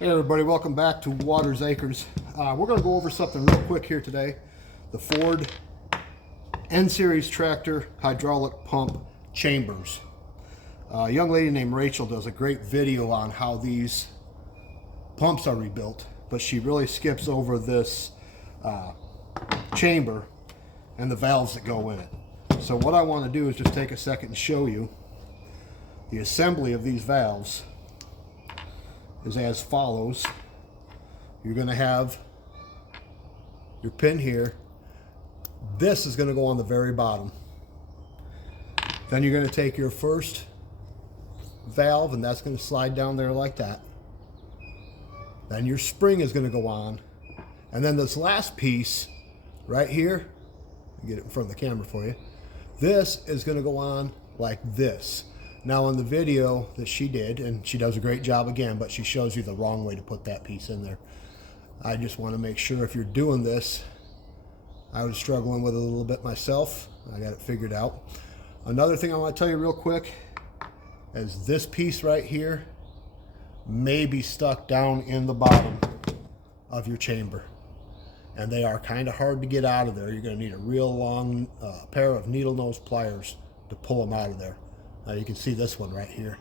Hey everybody, welcome back to Waters Acres. We're going to go over something real quick here today. The Ford N-Series tractor hydraulic pump chambers. A young lady named Rachel does a great video on how these pumps are rebuilt, but she really skips over this chamber and the valves that go in it. So what I want to do is just take a second and show you the assembly of these valves. Is as follows. You're going to have your pin here. This is going to go on the very bottom. Then you're going to take your first valve and that's going to slide down there like that. Then your spring is going to go on. And then this last piece right here, I'll get it in front of the camera for you. This is going to go on like this. Now in the video that she did, and she does a great job again, but she shows you the wrong way to put that piece in there. I just want to make sure if you're doing this, I was struggling with it a little bit myself. I got it figured out. Another thing I want to tell you real quick is this piece right here may be stuck down in the bottom of your chamber. And they are kind of hard to get out of there. You're going to need a real long pair of needle nose pliers to pull them out of there. You can see this one right here.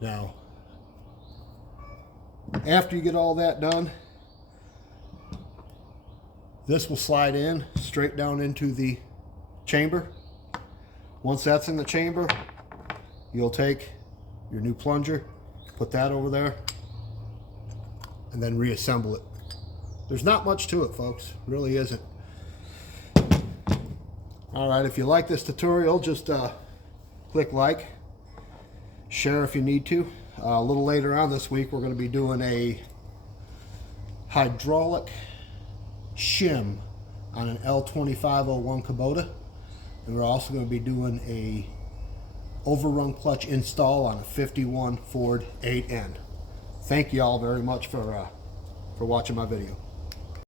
Now, after you get all that done, this will slide in straight down into the chamber. Once that's in the chamber, you'll take your new plunger, put that over there, and then reassemble it. There's not much to it, folks. Really isn't. All right, if you like this tutorial, just click like, share if you need to. A little later on this week, we're going to be doing a hydraulic shim on an L2501 Kubota. And we're also going to be doing a overrun clutch install on a 51 Ford 8N. Thank you all very much for watching my video.